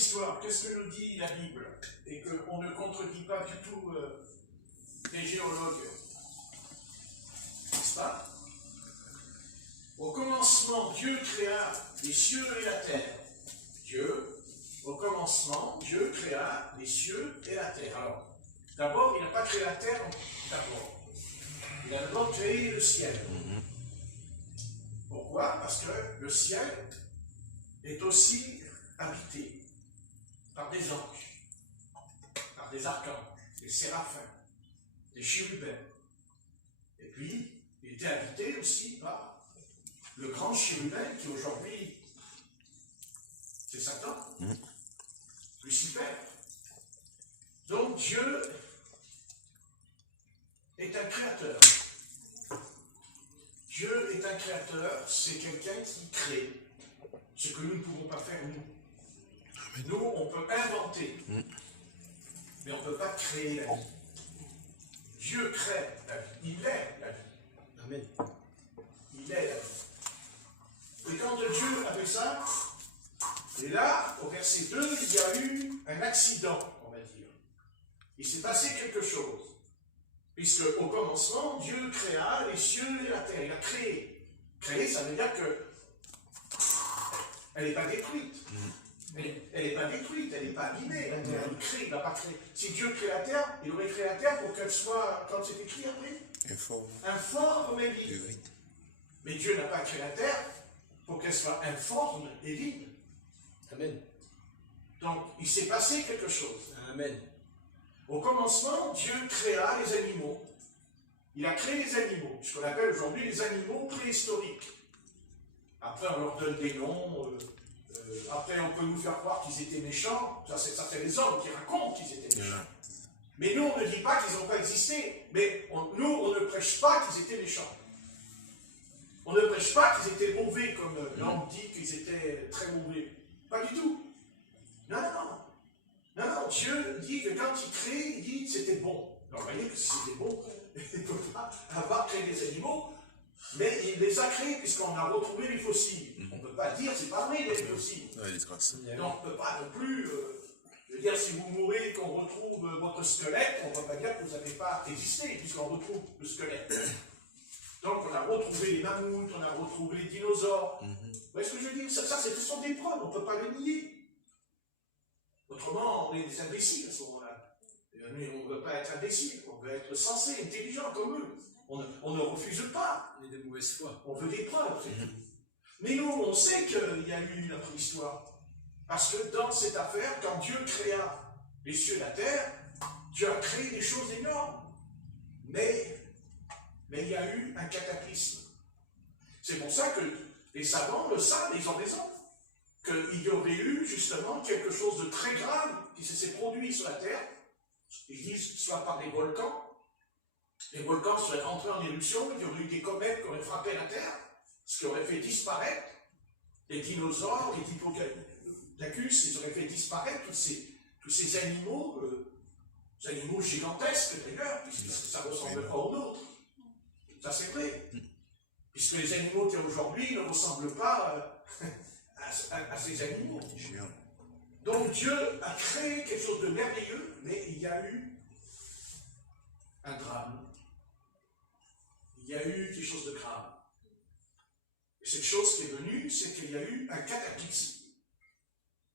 Histoire, qu'est-ce que nous dit la Bible? Et qu'on ne contredit pas du tout les géologues. N'est-ce pas? Au commencement, Dieu créa les cieux et la terre. Au commencement, Dieu créa les cieux et la terre. Alors, d'abord, il n'a pas créé la terre d'abord. Il a d'abord créé le ciel. Pourquoi? Parce que le ciel est aussi habité par des anges, par des archanges, des séraphins, des chérubins. Et puis, il était habité aussi par le grand chérubin qui aujourd'hui, c'est Satan, Lucifer. Donc Dieu est un créateur. Dieu est un créateur, c'est quelqu'un qui crée ce que nous ne pouvons pas faire nous. Nous, on peut inventer, mais on ne peut pas créer la vie. Dieu crée la vie, il est la vie. Amen. Il est la vie. Et quand Dieu a fait ça, et là, au verset 2, il y a eu un accident, on va dire. Il s'est passé quelque chose. Puisque au commencement, Dieu créa les cieux et la terre. Il a créé. Créer, ça veut dire que elle n'est pas détruite. Elle n'est pas détruite, elle n'est pas abîmée, la terre. Il crée, il n'a pas créé. Si Dieu crée la terre, il aurait créé la terre pour qu'elle soit, quand c'est écrit après, informe et vide. Mais Dieu n'a pas créé la terre pour qu'elle soit informe et vide. Amen. Donc, il s'est passé quelque chose. Amen. Au commencement, Dieu créa les animaux. Il a créé les animaux, ce qu'on appelle aujourd'hui les animaux préhistoriques. Après, on leur donne des noms. Après, on peut nous faire croire qu'ils étaient méchants. Ça fait les hommes qui racontent qu'ils étaient méchants. Mais nous, on ne dit pas qu'ils n'ont pas existé. Mais nous, on ne prêche pas qu'ils étaient méchants. On ne prêche pas qu'ils étaient mauvais, comme l'homme dit qu'ils étaient très mauvais. Pas du tout. Non, non, non. Non, non, Dieu dit que quand il crée, il dit que c'était bon. Alors, vous voyez que si c'était bon, il ne peut pas avoir créé des animaux, mais il les a créés puisqu'on a retrouvé les fossiles. On ne peut pas dire, c'est pas vrai, les fossiles. Ouais, les traces. Donc, on ne peut pas non plus, je veux dire, si vous mourrez et qu'on retrouve votre squelette, on ne peut pas dire que vous n'avez pas existé, puisqu'on retrouve le squelette. Donc, on a retrouvé les mammouths, on a retrouvé les dinosaures. Vous voyez ce que je veux dire? Ça ce sont des preuves, on ne peut pas les nier. Autrement, on est des imbéciles à ce moment-là. On ne veut pas être imbécile, on veut être sensé, intelligent comme eux. On ne refuse pas. On est de mauvaise foi. On veut des preuves. Mais nous, on sait qu'il y a eu la préhistoire. Parce que dans cette affaire, quand Dieu créa les cieux et la terre, Dieu a créé des choses énormes. Mais il y a eu un cataclysme. C'est pour ça que les savants le savent, ils ont raison. Qu'il y aurait eu justement quelque chose de très grave qui s'est produit sur la Terre. Ils disent soit par des volcans. Les volcans seraient rentrés en éruption, il y aurait eu des comètes qui auraient frappé la Terre, ce qui aurait fait disparaître les dinosaures, les diplodocus, ils auraient fait disparaître tous ces animaux, gigantesques d'ailleurs, puisque ça ne ressemble pas aux nôtres. Ça c'est vrai. Puisque les animaux qu'il y a aujourd'hui ne ressemblent pas à ces animaux. Donc Dieu a créé quelque chose de merveilleux, mais il y a eu un drame. Il y a eu quelque chose de grave. Et cette chose qui est venue, c'est qu'il y a eu un cataclysme.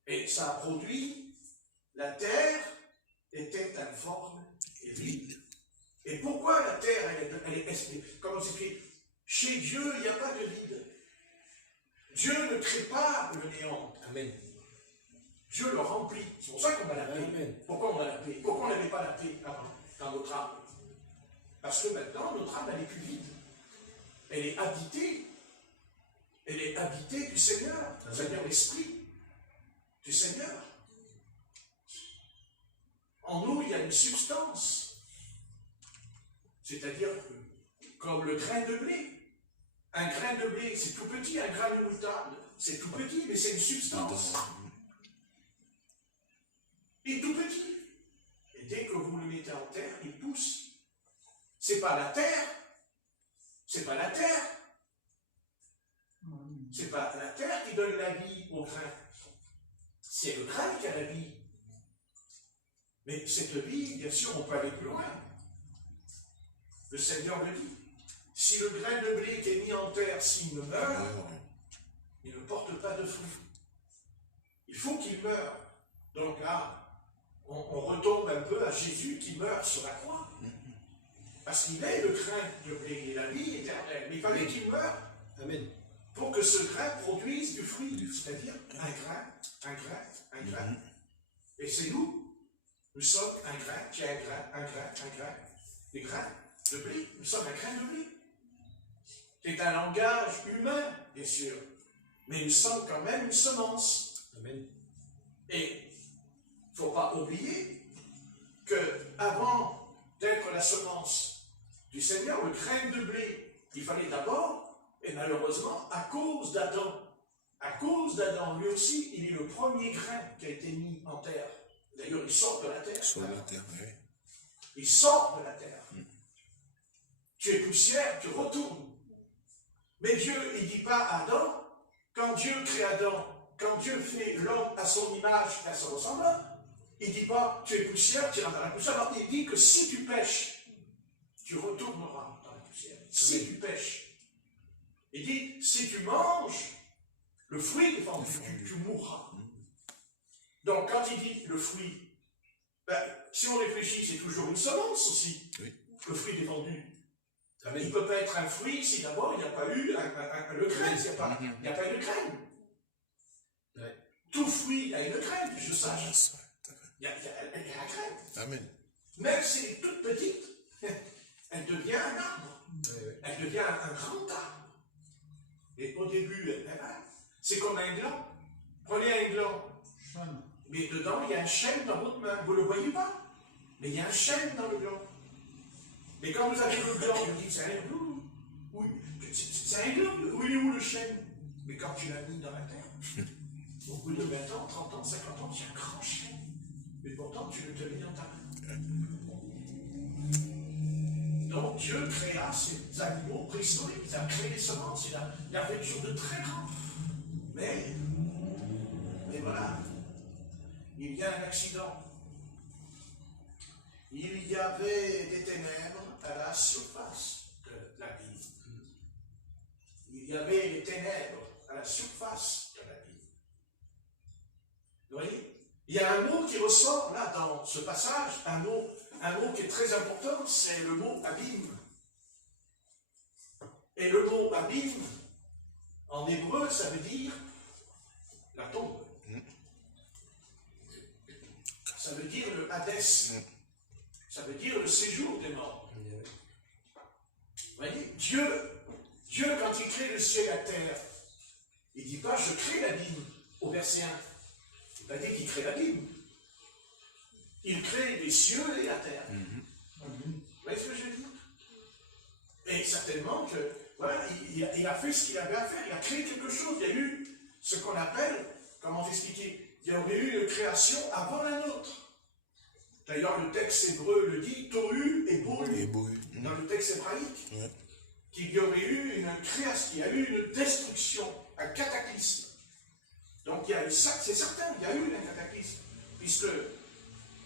Et ça a produit, la terre était informe et vide. Et pourquoi la terre, elle est comment c'est écrit? Chez Dieu, il n'y a pas de vide. Dieu ne crée pas le néant. Amen. Dieu le remplit. C'est pour ça qu'on a la paix. Amen. Pourquoi on a la paix? Pourquoi on n'avait pas la paix avant, dans notre âme? Parce que maintenant, notre âme, elle n'est plus vide. Elle est habitée. Elle est habitée du Seigneur. C'est-à-dire l'Esprit du Seigneur. En nous, il y a une substance. C'est-à-dire comme le grain de blé. Un grain de blé, c'est tout petit, un grain de moutarde, c'est tout petit, mais c'est une substance. Il est tout petit. Et dès que vous le mettez en terre, il pousse. C'est pas la terre. C'est pas la terre. C'est pas la terre qui donne la vie au grain. C'est le grain qui a la vie. Mais cette vie, bien sûr, on peut aller plus loin. Le Seigneur le dit. Si le grain de blé qui est mis en terre, s'il ne meurt, il ne porte pas de fruits. Il faut qu'il meure. Donc là, on retombe un peu à Jésus qui meurt sur la croix. Parce qu'il est le grain de blé et la vie éternelle. Mais il fallait qu'il meure. Amen. Pour que ce grain produise du fruit. C'est-à-dire un grain, un grain, un grain. Et c'est nous. Nous sommes un grain, qui est un grain, un grain, un grain. Des grains de blé. Nous sommes un grain de blé. C'est un langage humain, bien sûr. Mais nous sommes quand même une semence. Amen. Et il ne faut pas oublier qu'avant d'être la semence du Seigneur, le grain de blé, il fallait d'abord, et malheureusement, à cause d'Adam, lui aussi, il est le premier grain qui a été mis en terre. D'ailleurs, il sort de la terre. Oui. Il sort de la terre. Tu es poussière, tu retournes. Mais Dieu, il ne dit pas à Adam, quand Dieu crée Adam, quand Dieu fait l'homme à son image, à son ressemblance, il ne dit pas, tu es poussière, tu iras dans la poussière. Alors, il dit que si tu pêches, tu retourneras dans la poussière. Si tu pêches. Il dit, si tu manges le fruit défendu, tu mourras. Donc, quand il dit le fruit, ben, si on réfléchit, c'est toujours une semence aussi, le fruit défendu. Amen. Il ne peut pas être un fruit si d'abord il n'y a pas eu le grain, il n'y a pas eu de graine. Ouais. Tout fruit a une graine, que je sache. Il y a la graine. Amen. Même si elle est toute petite, elle devient un arbre. Ouais. Elle devient un grand arbre. Et au début, c'est comme un gland. Prenez un gland. Mais dedans, il y a un chêne dans votre main. Vous ne le voyez pas. Mais il y a un chêne dans le gland. Mais quand vous avez le gland, vous dites, c'est un gland. Oui, c'est un gland. Où est où le chêne? Mais quand tu l'as mis dans la terre, au bout de 20 ans, 30 ans, 50 ans, tu as un grand chêne. Mais pourtant, tu le tenais dans ta main. Donc Dieu créa ces animaux préhistoriques, il a créé les semences, il a fait des choses de très grands. Mais voilà, il y a un accident. Il y avait des ténèbres à la surface de l'abîme. Il y avait des ténèbres à la surface de l'abîme. Vous voyez? Il y a un mot qui ressort là dans ce passage, un mot qui est très important, c'est le mot abîme. Et le mot abîme, en hébreu, ça veut dire la tombe. Ça veut dire le Hadès. Ça veut dire le séjour des morts. Vous voyez, Dieu, quand il crée le ciel et la terre, il ne dit pas je crée l'abîme au verset 1. Il n'a pas dit qu'il crée l'abîme. Il crée les cieux et la terre. Vous voyez ce que je veux dire? Et certainement que, voilà, il a fait ce qu'il avait à faire. Il a créé quelque chose. Il y a eu ce qu'on appelle, comment t'expliquer? Il y aurait eu une création avant la nôtre. D'ailleurs, le texte hébreu le dit, Tohu et Bohu, dans le texte hébraïque, qu'il y aurait eu une création, il y a eu une destruction, un cataclysme. Donc, c'est certain, il y a eu un cataclysme, puisque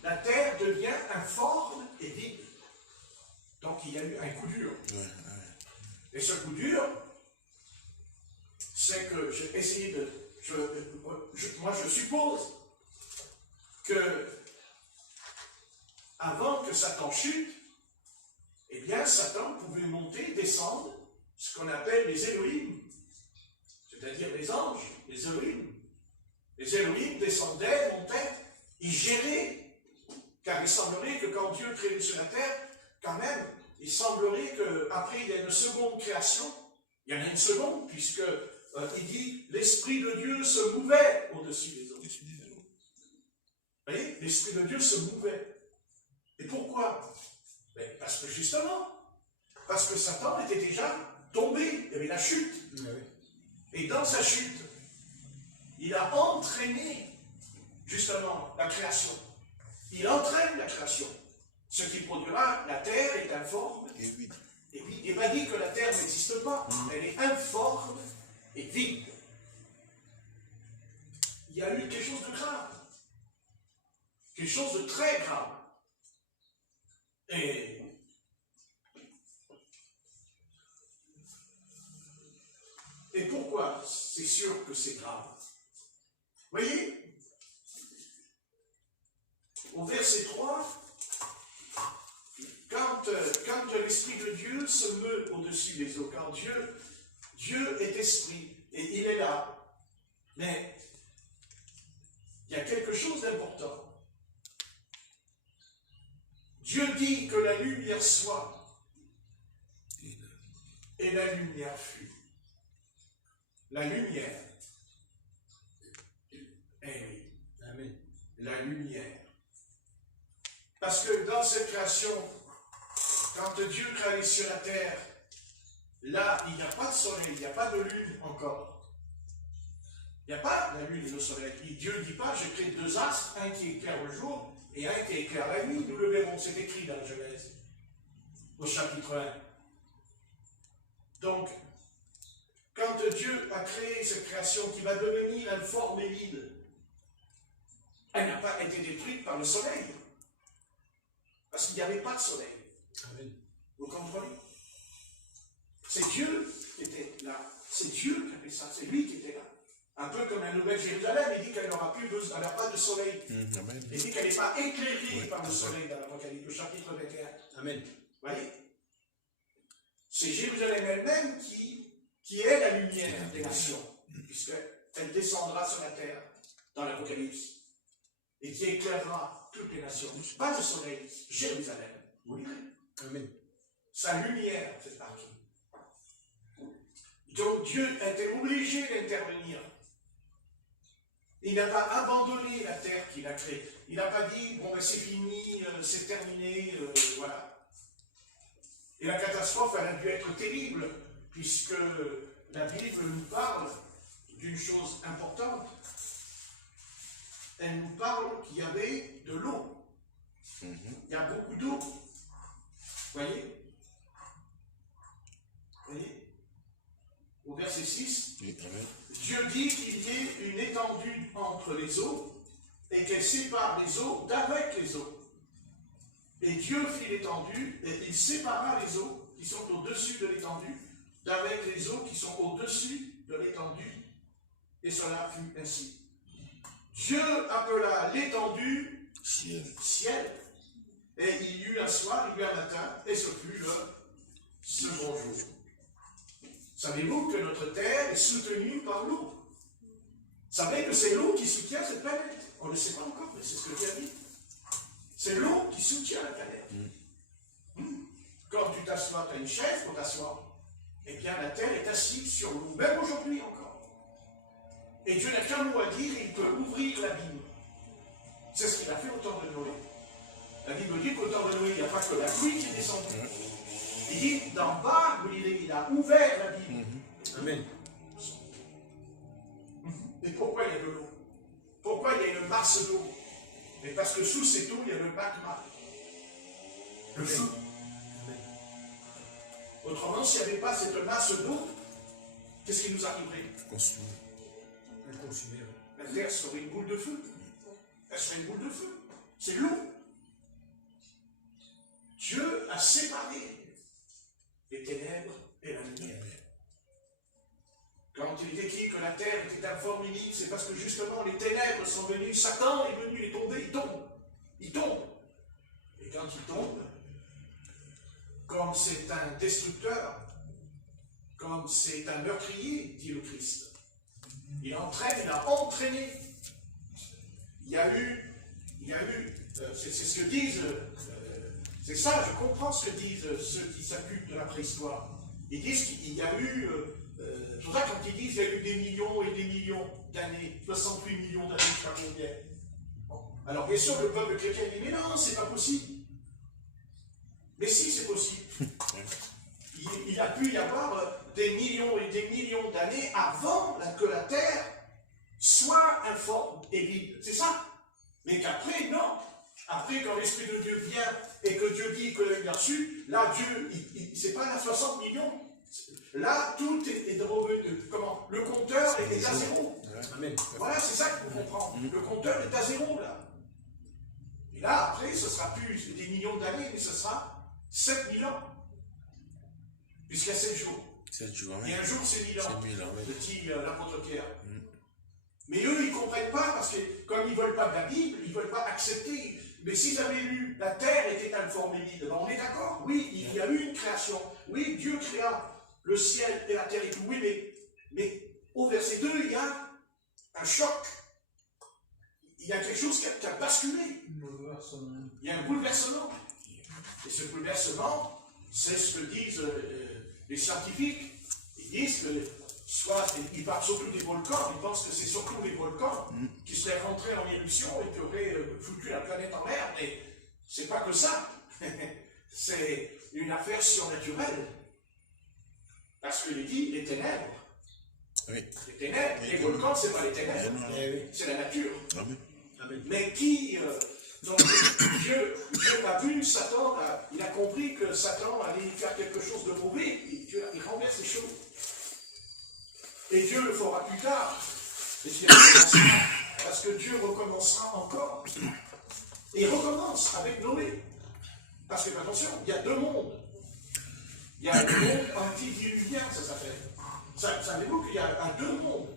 la terre devient informe et vide. Donc, il y a eu un coup dur. Et ce coup dur, c'est que j'ai essayé de... moi, je suppose que avant que Satan chute, eh bien, Satan pouvait monter, descendre, ce qu'on appelle les Elohim, c'est-à-dire les anges, les Elohim. Les Elohim descendaient, montaient, ils géraient, car il semblerait que quand Dieu crée sur la terre, quand même, il semblerait qu'après il y a une seconde création, il y en a une seconde, puisque il dit l'Esprit de Dieu se mouvait au-dessus des eaux. Vous voyez, l'Esprit de Dieu se mouvait. Et pourquoi? Parce que justement, parce que Satan était déjà tombé, il y avait la chute. Et dans sa chute, il a entraîné justement la création. Il entraîne la création. Ce qui produira, la terre est informe et vide. Et puis, il n'est pas dit que la terre n'existe pas. Elle est informe et vide. il y a eu quelque chose de grave. Quelque chose de très grave. Et pourquoi c'est sûr que c'est grave? Voyez, au verset 3, quand l'Esprit de Dieu se meut au-dessus des eaux, quand Dieu est esprit, et il est là, mais il y a quelque chose d'important. Dieu dit que la lumière soit, et la lumière fut. La lumière. Eh oui. Amen. La lumière. Parce que dans cette création, quand Dieu crée sur la terre, là, il n'y a pas de soleil, il n'y a pas de lune encore. Il n'y a pas la lune et le soleil. Dieu ne dit pas, je crée deux astres, un qui éclaire le jour et un qui éclaire la nuit. Nous le verrons, c'est écrit dans la Genèse, au chapitre 1. Donc, quand Dieu a créé cette création qui va devenir informe et vide, elle n'a pas été détruite par le soleil. Parce qu'il n'y avait pas de soleil. Amen. Vous comprenez? C'est Dieu qui était là. C'est Dieu qui a fait ça. C'est lui qui était là. Un peu comme la Nouvelle Jérusalem, il dit qu'elle n'aura pas de soleil. Amen. Il dit qu'elle n'est pas éclairée par le soleil dans l'Apocalypse, au chapitre 21. Amen. Vous voyez? C'est Jérusalem elle-même qui est la lumière des nations, puisqu'elle descendra sur la terre dans l'Apocalypse et qui éclairera toutes les nations. Pas de soleil, Jérusalem. Vous lirez. Amen. Sa lumière fait partie. Donc Dieu était obligé d'intervenir. Il n'a pas abandonné la terre qu'il a créée. Il n'a pas dit, bon ben c'est fini, c'est terminé, voilà. Et la catastrophe, elle a dû être terrible, puisque la Bible nous parle d'une chose importante. Elle nous parle qu'il y avait de l'eau. Il y a beaucoup d'eau. Voyez? Voyez? Au verset 6, Dieu dit qu'il y ait une étendue entre les eaux et qu'elle sépare les eaux d'avec les eaux. Et Dieu fit l'étendue et il sépara les eaux qui sont au-dessus de l'étendue d'avec les eaux qui sont au-dessus de l'étendue. Et cela fut ainsi. Dieu appela l'étendue ciel. Et il y eut un soir, il y eut un matin, et ce fut le second jour. Savez-vous que notre terre est soutenue par l'eau? Savez que c'est l'eau qui soutient cette planète? On ne le sait pas encore, mais c'est ce que Dieu a dit. C'est l'eau qui soutient la planète. Quand tu t'assois, tu as une chaise pour t'asseoir. Eh bien, la terre est assise sur l'eau, même aujourd'hui encore. Et Dieu n'a qu'un mot à dire, et il peut ouvrir l'abîme. C'est ce qu'il a fait au temps de Noé. La Bible dit qu'au temps de Noé, il n'y a pas que la pluie qui est descendue. Il dit, d'en bas, vous lirez, il a ouvert l'abîme. Amen. Et pourquoi il y a de l'eau? Pourquoi il y a une masse d'eau? Mais parce que sous cette eau, il y a le magma. Le feu. Autrement, s'il n'y avait pas cette masse d'eau, qu'est-ce qui nous arriverait? Consumé. La terre serait une boule de feu. Elle serait une boule de feu. C'est l'eau. Dieu a séparé les ténèbres et la lumière. Quand il est écrit que la terre était informe et vide, c'est parce que justement les ténèbres sont venues, Satan est venu, il est tombé, il tombe. Il tombe. Et quand il tombe, comme c'est un destructeur, comme c'est un meurtrier, dit le Christ, il entraîne, il a entraîné. Il y a eu, c'est ce que disent, c'est ça, je comprends ce que disent ceux qui s'occupent de la préhistoire. Ils disent qu'il y a eu, c'est pour ça quand ils disent qu'il y a eu des millions et des millions d'années, 68 millions d'années, je ne sais pas combien. Bon. Alors bien sûr, le peuple chrétien dit, mais non, c'est pas possible. Mais si, c'est possible. Il a pu y avoir des millions et des millions d'années avant que la Terre soit informe et vide. C'est ça. Mais qu'après, non. Après, quand l'Esprit de Dieu vient et que Dieu dit que il a reçu, là, Dieu, c'est pas à 60 millions. Là, tout est revenu. Comment? Le compteur est à zéro. Amen. Voilà, c'est ça qu'il faut comprendre. Le compteur est à zéro, là. Et là, après, ce sera plus des millions d'années, mais ce sera 7000 ans. Puisqu'il y a 7 jours. 7 jours, Et un jour, c'est 1000 ans. C'est 1000 ans, oui. Dit l'apôtre Pierre. Mais eux, ils ne comprennent pas, parce que comme ils ne veulent pas de la Bible, ils ne veulent pas accepter. Mais s'ils avaient lu, la terre était informée vide, ben on est d'accord. Oui, il y a eu une création. Oui, Dieu créa le ciel et la terre et tout. Oui, mais au verset 2, il y a un choc. Il y a quelque chose qui a basculé. Il y a un bouleversement. Et ce bouleversement, c'est ce que disent les scientifiques. Ils disent que ils parlent surtout des volcans, ils pensent que c'est surtout les volcans qui seraient rentrés en éruption et qui auraient foutu la planète en l'air, mais c'est pas que ça. C'est une affaire surnaturelle. Parce que les ténèbres, Oui. les ténèbres, les volcans, c'est pas les ténèbres, c'est la nature. Amen. Amen. Mais qui, donc Dieu a vu Satan, il a compris que Satan allait faire quelque chose de mauvais, et Dieu il renverse les choses. Et Dieu le fera plus tard, parce que Dieu recommencera encore. Et il recommence avec Noé. Parce que, attention, il y a deux mondes. Il y a le monde antidiluvien, ça s'appelle. Savez-vous qu'il y a deux mondes?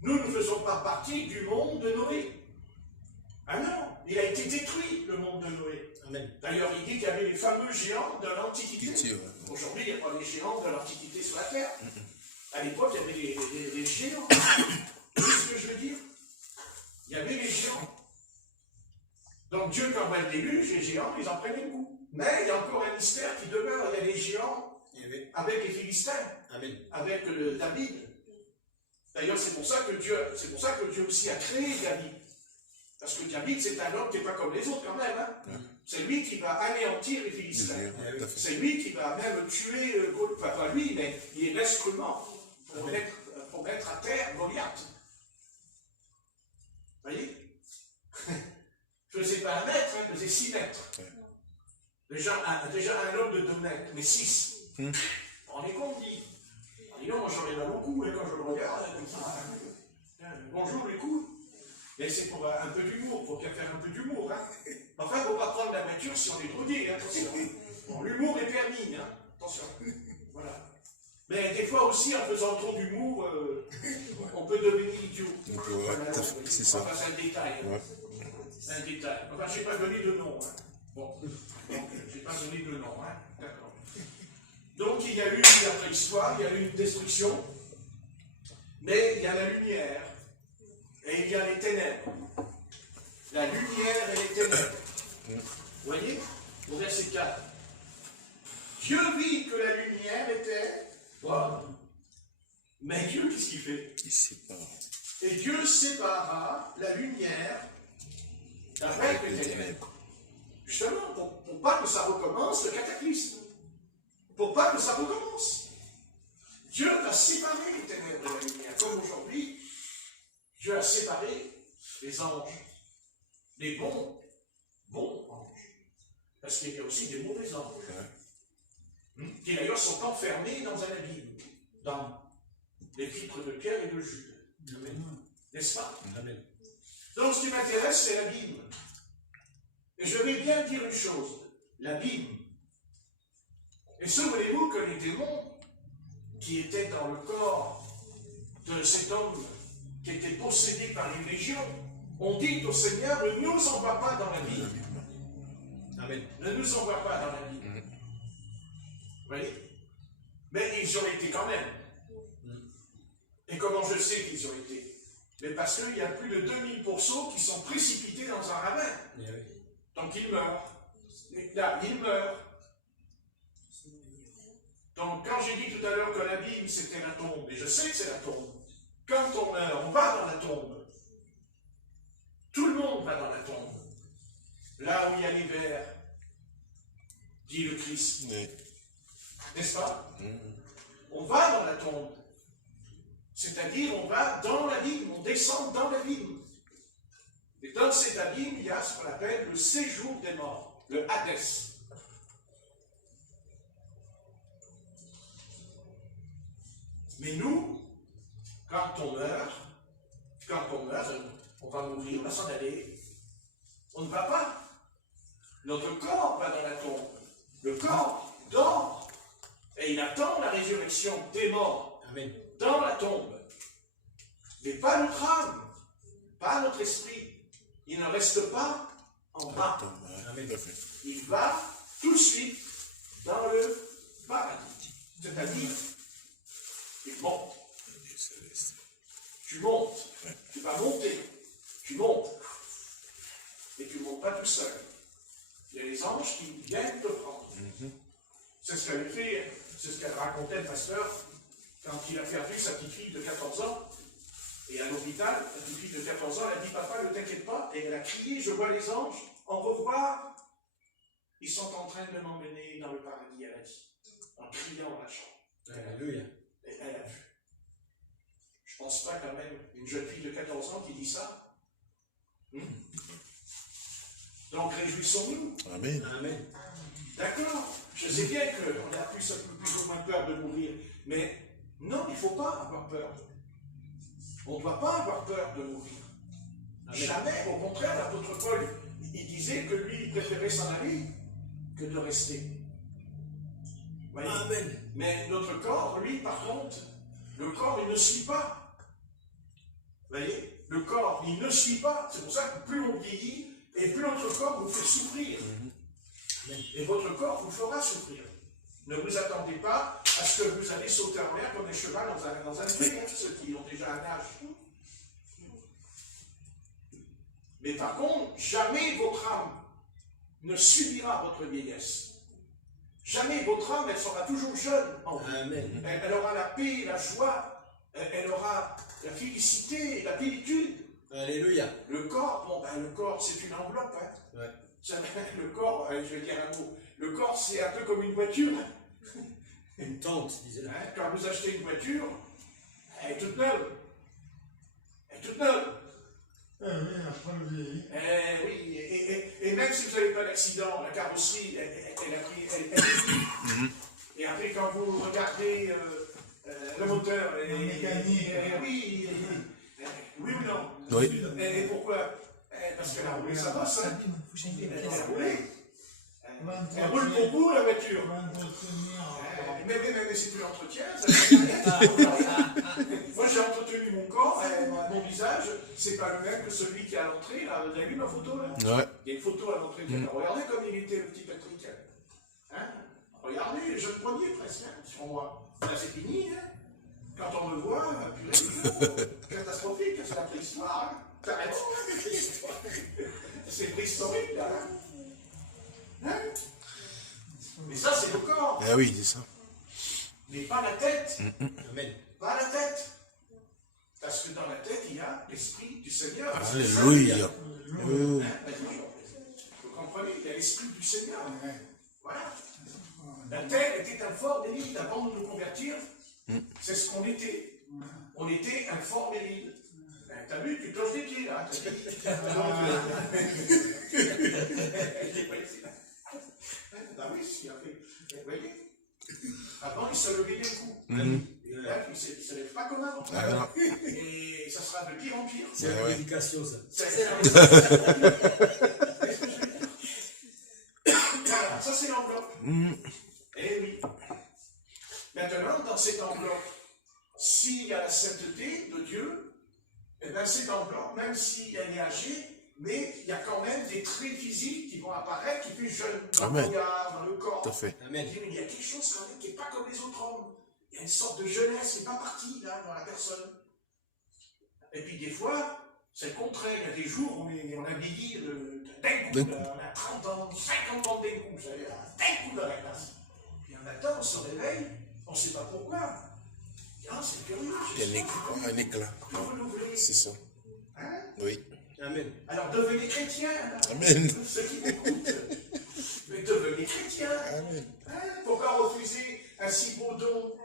Nous ne faisons pas partie du monde de Noé. Ah non, il a été détruit, le monde de Noé. Amen. D'ailleurs, il dit qu'il y avait les fameux géants de l'Antiquité. Ouais. Aujourd'hui, il n'y a pas les géants de l'Antiquité sur la Terre. À l'époque, il y avait les géants. Vous voyez ce que je veux dire? Il y avait les géants. Donc Dieu, quand il déluge, les géants, ils en prennent un coup. Mais il y a encore un mystère qui demeure. Il y a les géants avec les Philistins, Amen. avec David. D'ailleurs, c'est pour ça que Dieu aussi a créé David. Parce que David, c'est un homme qui n'est pas comme les autres quand même. Hein? C'est lui qui va anéantir les Philistins. C'est lui qui va même tuer, pas lui, mais il est l'instrument pour mettre à terre Goliath. Vous voyez? Je ne faisais pas 1 mètre, je faisais 6 mètres. Déjà un homme de 2 mètres, mais 6. On est compte, dit. Dis donc, moi j'en ai mal beaucoup hein, quand je le regarde. Bonjour les coups. Et c'est pour un peu d'humour, il faut bien faire un peu d'humour. Hein. Enfin, il ne faut pas prendre la voiture si on est drogué, hein, attention. Bon, l'humour est permis, hein. Attention. Voilà. Mais des fois aussi, en faisant trop d'humour, on peut devenir idiot. Voilà, c'est ça. Enfin, c'est un détail. Hein. Un détail. Enfin, je n'ai pas donné de nom. Hein. Bon. Donc, je n'ai pas donné de nom. Hein. D'accord. Donc, il y a eu la préhistoire, il y a eu une destruction, mais il y a la lumière. Et il y a les ténèbres. La lumière et les ténèbres. Vous voyez? Au verset 4. Dieu vit que la lumière était bonne. Mais Dieu, qu'est-ce qu'il fait? Il sépare. Et Dieu sépara la lumière d'avec les ténèbres. Justement, pour pas que ça recommence le cataclysme. Pour pas que ça recommence. Dieu va séparer les ténèbres de la lumière. Comme aujourd'hui, Dieu a séparé les anges, les bons anges. Parce qu'il y a aussi des mauvais anges. Qui d'ailleurs sont enfermés dans un abîme, dans l'épître de Pierre et de Jude. N'est-ce pas? Amen. Donc ce qui m'intéresse, c'est l'abîme. Et je vais bien dire une chose, l'abîme. Et souvenez-vous que les démons qui étaient dans le corps de cet homme qui était possédé par une légion, ont dit au Seigneur, ne nous envoie pas dans la vie. Amen. Ne nous envoie pas dans la vie. Vous voyez? Mais ils ont été quand même. Et comment je sais qu'ils ont été? Mais parce qu'il y a plus de 2000 pourceaux qui sont précipités dans un ravin. Donc ils meurent. Et là, ils meurent. Donc quand j'ai dit tout à l'heure que l'abîme c'était la tombe, et je sais que c'est la tombe, quand on meurt, on va dans la tombe. Tout le monde va dans la tombe. Là où il y a l'hiver, dit le Christ. N'est-ce pas? On va dans la tombe. C'est-à-dire, on va dans l'abîme, on descend dans l'abîme. Et dans cet abîme, il y a ce qu'on appelle le séjour des morts, le Hadès. Mais nous, quand on meurt, Quand on meurt, on va mourir, on va s'en aller. On ne va pas. Notre corps va dans la tombe. Le corps dort. Et il attend la résurrection des morts. Amen. Dans la tombe. Mais pas notre âme. Pas notre esprit. Il ne reste pas en bas. Amen. Il va tout de suite dans le paradis. C'est-à-dire, il monte. Tu montes. Tu vas monter. Tu montes. Et tu ne montes pas tout seul. Il y a les anges qui viennent te prendre. C'est ce qu'elle fait, c'est ce qu'elle racontait le pasteur quand il a perdu sa petite fille de 14 ans. Et à l'hôpital, la petite fille de 14 ans, elle a dit, papa, ne t'inquiète pas. Et elle a crié, je vois les anges, au revoir. Ils sont en train de m'emmener dans le paradis, elle a dit, en criant à la chambre. Alléluia. Et elle a vu. Je ne pense pas quand même une jeune fille de 14 ans qui dit ça. Donc réjouissons-nous. Amen. Amen. D'accord. Je sais bien qu'on a plus ou moins peur de mourir. Mais non, il ne faut pas avoir peur. On ne doit pas avoir peur de mourir. Amen. Jamais. Au contraire, l'apôtre Paul, il disait que lui, il préférait s'en aller que de rester. Voyez. Amen. Mais notre corps, lui, par contre, le corps, il ne suit pas. Vous voyez, le corps, il ne suit pas. C'est pour ça que plus on vieillit, et plus notre corps vous fait souffrir. Et votre corps vous fera souffrir. Ne vous attendez pas à ce que vous allez sauter en l'air comme un cheval dans un pré, ceux qui ont déjà un âge. Mais par contre, jamais votre âme ne subira votre vieillesse. Jamais votre âme, elle sera toujours jeune en vous. Amen. Elle aura la paix, la joie, elle aura la félicité, la plénitude. Alléluia. Le corps, bon, ben, le corps, c'est une enveloppe. Hein. Ouais. Le corps, je vais dire un mot, le corps, c'est un peu comme une voiture. Une tente, disait-elle. Hein, quand vous achetez une voiture, elle est toute neuve. Elle est toute neuve. Oui, et même si vous n'avez pas d'accident, la carrosserie, elle a pris. Et après, quand vous regardez le moteur, oui ou non? Oui. Et pourquoi? Parce qu'elle a roulé sa bosse. Hein. Elle a roulé. Elle roule pour vous, la voiture. Mais c'est plus l'entretien. Moi, j'ai entretenu mon corps, mon visage, c'est pas le même que celui qui est à l'entrée. Là. Vous avez vu ma photo là? Ouais. Il y a une photo à l'entrée. Regardez comme il était, le petit Patrick. Hein? Regardez, je le prenais presque sur moi. Là, c'est fini. Hein? Quand on me voit, purée, catastrophique, c'est la préhistoire. Hein? Carrément, la préhistoire. C'est préhistorique, là. Hein? Mais ça, c'est le corps. Ah oui, c'est ça. Mais pas la tête. Amen. Pas la tête. Parce que dans la tête, il y a l'esprit du Seigneur. Alléluia. Vous comprenez? Il y a l'esprit du Seigneur. Voilà. La terre était un fort d'élite. Avant de nous convertir, c'est ce qu'on était. On était un fort d'élite. T'as vu, tu cloches des pieds là. Ah oui, ce qu'il a fait. Vous voyez? Avant, il se levait des coups. Et là, il ne se lève pas comme avant. Et ça sera de pire en pire. C'est la prédication, ça. Voilà, ça c'est l'enveloppe. Eh oui. Maintenant, dans cette enveloppe, s'il y a la sainteté de Dieu, eh bien cette enveloppe, même si elle est âgée, mais il y a quand même des traits physiques qui vont apparaître, qui plus jeunes dans le regard, dans le corps. Tout à fait. Amen. Il y a quelque chose quand même qui n'est pas comme les autres hommes. Il y a une sorte de jeunesse qui n'est pas partie là dans la personne. Et puis des fois, c'est le contraire. Il y a des jours où on a vieilli d'un coup, on a 30 ans, 50 ans d'un coup, vous savez, d'un coup dans la classe. Puis un matin, on se réveille, on ne sait pas pourquoi. Ah, c'est curieux. Il y a un éclat. C'est ça. Hein? Oui. Amen. Alors devenez chrétiens. Amen. Ceux qui m'écoutent. Mais devenez chrétiens. Amen. Hein? Pourquoi refuser un si beau don?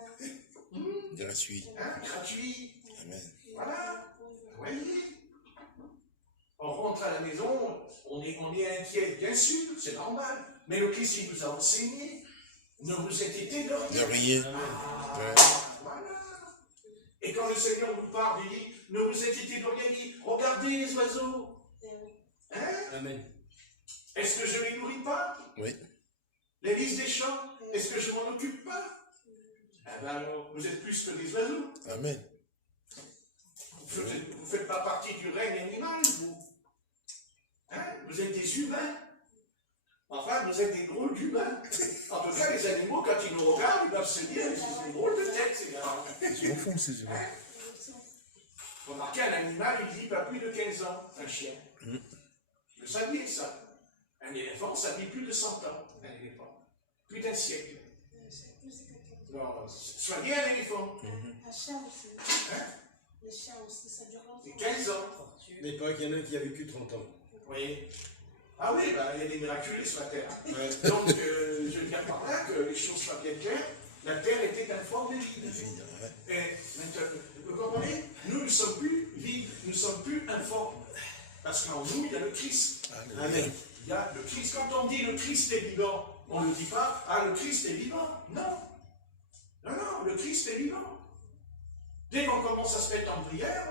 Gratuit. Hein? Gratuit. Amen. Voilà. Vous voyez? On rentre à la maison, on est inquiet, bien sûr, c'est normal. Mais le Christ, il nous a enseigné. Ne vous inquiétez de rien. De rien. Voilà. Et quand le Seigneur nous parle, il dit, ne vous inquiétez de rien, dit, regardez les oiseaux. Hein? Amen. Est-ce que je ne les nourris pas? Oui. Les lys des champs, est-ce que je m'en occupe pas? Eh ben alors, vous êtes plus que des oiseaux. Amen. Vous ne faites pas partie du règne animal, vous. Hein? Vous êtes des humains. Enfin, vous êtes des drôles d'humains. En tout cas, les animaux, quand ils nous regardent, ils doivent se dire, c'est une drôle de tête, ces gars. Je m'en fous, ces gens. Remarquez, un animal, il vit pas plus de 15 ans, un chien. Vous saviez ça? Un éléphant, ça vit plus de 100 ans, un éléphant. Plus d'un siècle. Alors, soignez un éléphant. Un chat aussi. Hein? Le chat aussi, ça dure longtemps. C'est 15 ans. Mais pas qu'il y en a un qui a vécu 30 ans. Oui. Ah oui, bah, il y a des miraculés sur la terre. Ouais. Donc, je veux dire par là que les choses soient bien claires. La terre était informe et vide. Et vous comprenez? Nous ne sommes plus vides, nous ne sommes plus informes. Parce qu'en nous, il y a le Christ. Amen. Il y a le Christ. Quand on dit le Christ est vivant, on ne dit pas, ah, le Christ est vivant. Non. Non, non, le Christ est vivant. Dès qu'on commence à se mettre en prière,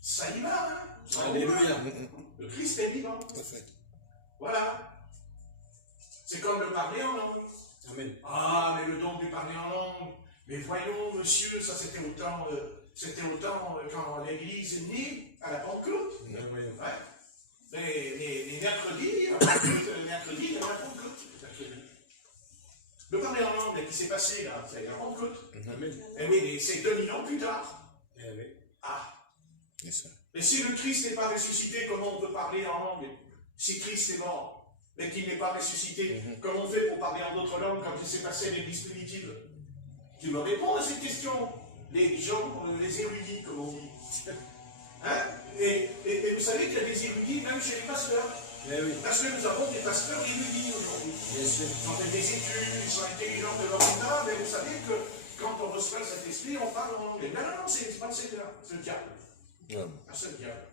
ça y va, hein. Ça Alléluia. va. Le Christ est vivant. Tout à fait. Voilà. C'est comme le parler en langue. Amen. Ah, mais le don du parler en langue. Mais voyons, monsieur, ça c'était autant quand l'Église est née à la Pentecôte. Ouais, voyons. Ouais. Les mercredis, mercredi, il y a la Pentecôte. Le parler en langue, qui s'est passé là, c'est la Pentecôte. Amen. Eh oui, mais c'est 2000 ans plus tard. Eh oui. Ah. C'est ça. Mais si le Christ n'est pas ressuscité, comment on peut parler en langue? Si Christ est mort, mais qu'il n'est pas ressuscité, comment on fait pour parler en d'autres langues quand il s'est passé à l'Église primitive? Tu me réponds à cette question. Les gens, les érudits, comme on dit. Hein? Et vous savez qu'il y a des érudits même chez les pasteurs. Eh oui. Parce que nous avons des pasteurs érudits aujourd'hui. Bien sûr. Ils ont fait des études, ils sont intelligents de leur état, mais vous savez que quand on reçoit cet esprit, on parle en anglais. Non, non, non, c'est pas le Seigneur, c'est le diable. Ouais. Ah, c'est le diable.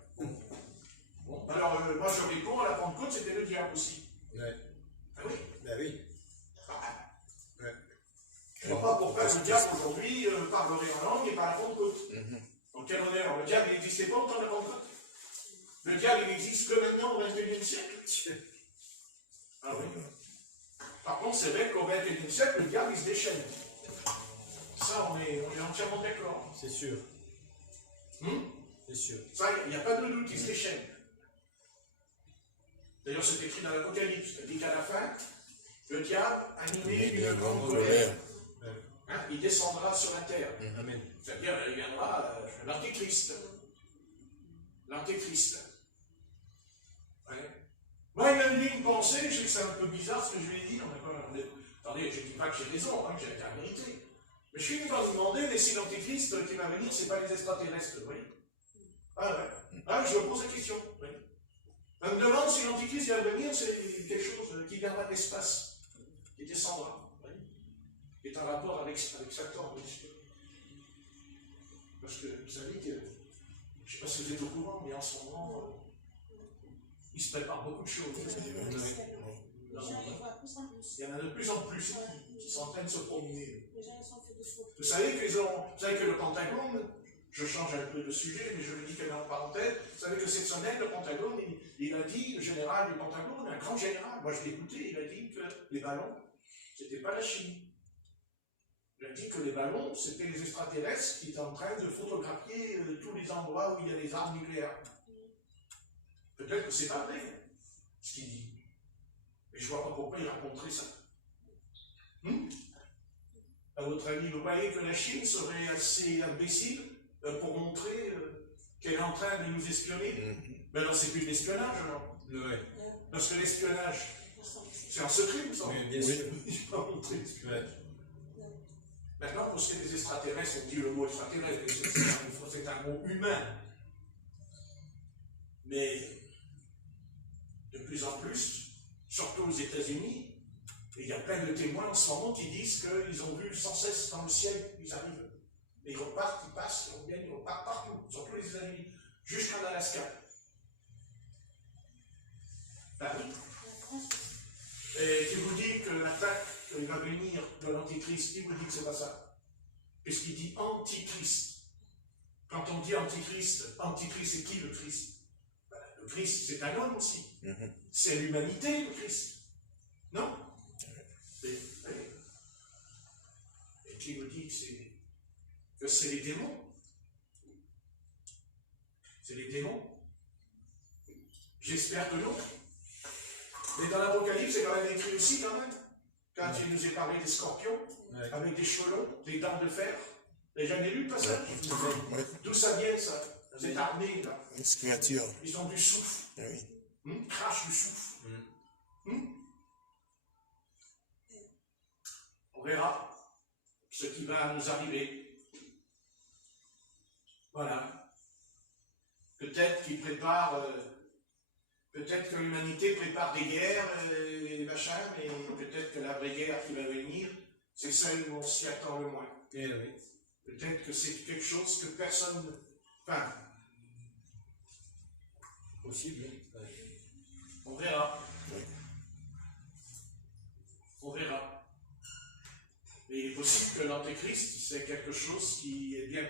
Bon, alors, moi je réponds, à la Pentecôte, c'était le diable aussi. Ouais. Ah oui. Ben oui. Ouais. Je ne vois pas pourquoi le diable aujourd'hui parlerait en langue et pas à la Pentecôte. Donc quel honneur. Le diable n'existait pas au temps de la Pentecôte. Le diable il n'existe que maintenant au XXIe siècle. Ah oui. Par contre, c'est vrai qu'au XXIe siècle, le diable il se déchaîne. Ça, on est entièrement d'accord. C'est sûr. C'est sûr. Ça, il n'y a pas de doute, il se déchaîne. D'ailleurs, c'est écrit dans l'Apocalypse. Il dit qu'à la fin, le diable, animé d'une grande colère, hein, il descendra sur la terre. Amen. C'est-à-dire, il viendra l'Antéchrist. L'Antéchrist. Ouais. Moi, il m'a dit une pensée, je sais que c'est un peu bizarre ce que je lui ai dit. Attendez, je ne dis pas que j'ai raison, hein, que j'ai la vérité. Mais je suis venu par lui demander, mais si l'Antéchrist qui va venir, ce n'est pas les extraterrestres, vous voyez? Ah ouais. Ah, je me pose la question. Oui. On me demande si l'Antichrist qui va venir, c'est quelque chose qui viendra de l'espace, qui descendra, oui, qui est en rapport avec Satan, bien sûr. Parce que vous savez que, je ne sais pas si vous êtes au courant, mais en ce moment, il se prépare beaucoup de choses. Les gens y voient de plus en plus. Il y en a de plus en plus qui sont en train de se promener. Les gens sont fait des photos. Vous savez que le Pentagone, je change un peu de sujet, mais je le dis que dans la parenthèse, vous savez que cette semaine, le Pentagone, il a dit, le général du Pentagone, un grand général, moi je l'ai écouté, il a dit que les ballons, c'était pas la Chine. Il a dit que les ballons, c'était les extraterrestres qui étaient en train de photographier tous les endroits où il y a des armes nucléaires. Peut-être que c'est pas vrai, ce qu'il dit. Mais je vois pas pourquoi il raconterait ça. À votre avis, vous croyez que la Chine serait assez imbécile pour montrer qu'elle est en train de nous espionner? Mais non, c'est plus de l'espionnage, alors. Ouais. Parce que l'espionnage, c'est un secret, vous savez. Oui, bien sûr. Je ne vais pas montrer l'espionnage. Ouais. Maintenant, pour ce qui est des extraterrestres, on dit le mot extraterrestre, mais c'est un mot humain. Mais de plus en plus, surtout aux États-Unis, et il y a plein de témoins en ce moment qui disent qu'ils ont vu sans cesse dans le ciel, ils arrivent. Et ils repartent, ils passent, ils reviennent, ils repartent partout, surtout les États-Unis, jusqu'en Alaska. Ben oui. Et qui vous dit que l'attaque qui va venir de l'Antichrist, qui vous dit que c'est pas ça? Puisqu'il dit Antichrist. Quand on dit antichrist, antichrist c'est qui le Christ? Ben, le Christ c'est un homme aussi. C'est l'humanité le Christ. Non? Et qui vous dit que c'est les démons? C'est les démons? J'espère que non. Mais dans l'Apocalypse, c'est quand même écrit aussi, quand même. Quand il nous est parlé des scorpions, avec des cheveux longs, des dents de fer. Vous n'avez jamais lu le passage? D'où ça vient, ça? Cette armée, là. Ils ont du souffle. Crache du souffle. On verra ce qui va nous arriver. Voilà. Peut-être qu'ils préparent, peut-être que l'humanité prépare des guerres, et machin, mais peut-être que la vraie guerre qui va venir, c'est celle où on s'y attend le moins. Peut-être que c'est quelque chose que personne ne... Enfin, possible. On verra. On verra. Mais il est possible que l'antéchrist, c'est quelque chose qui est bien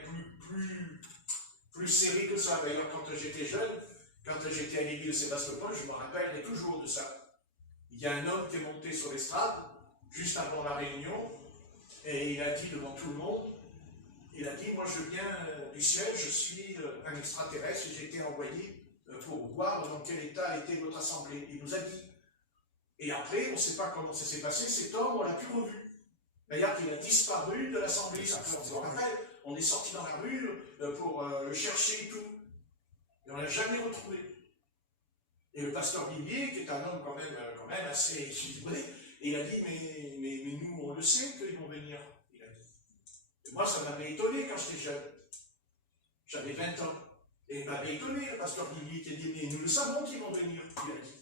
plus serré que ça. D'ailleurs, quand j'étais jeune, quand j'étais à l'église Sébastopol, je me rappelle toujours de ça. Il y a un homme qui est monté sur l'estrade, juste avant la réunion, et il a dit devant tout le monde, il a dit, moi je viens du ciel, je suis un extraterrestre, et j'ai été envoyé pour voir dans quel état était votre assemblée. Il nous a dit. Et après, on ne sait pas comment ça s'est passé, cet homme, on l'a plus revu. D'ailleurs, il a disparu de l'assemblée. Après, on se rappelle, on est sorti dans la rue pour le chercher et tout. Et on ne l'a jamais retrouvé. Et le pasteur Bibier, qui est un homme quand même assez équilibré, il a dit, mais nous, on le sait qu'ils vont venir. Il a dit. Et moi, ça m'avait étonné quand j'étais jeune. J'avais 20 ans. Et il m'avait étonné, le pasteur Bibier, qui a dit, mais nous le savons qu'ils vont venir. Il a dit.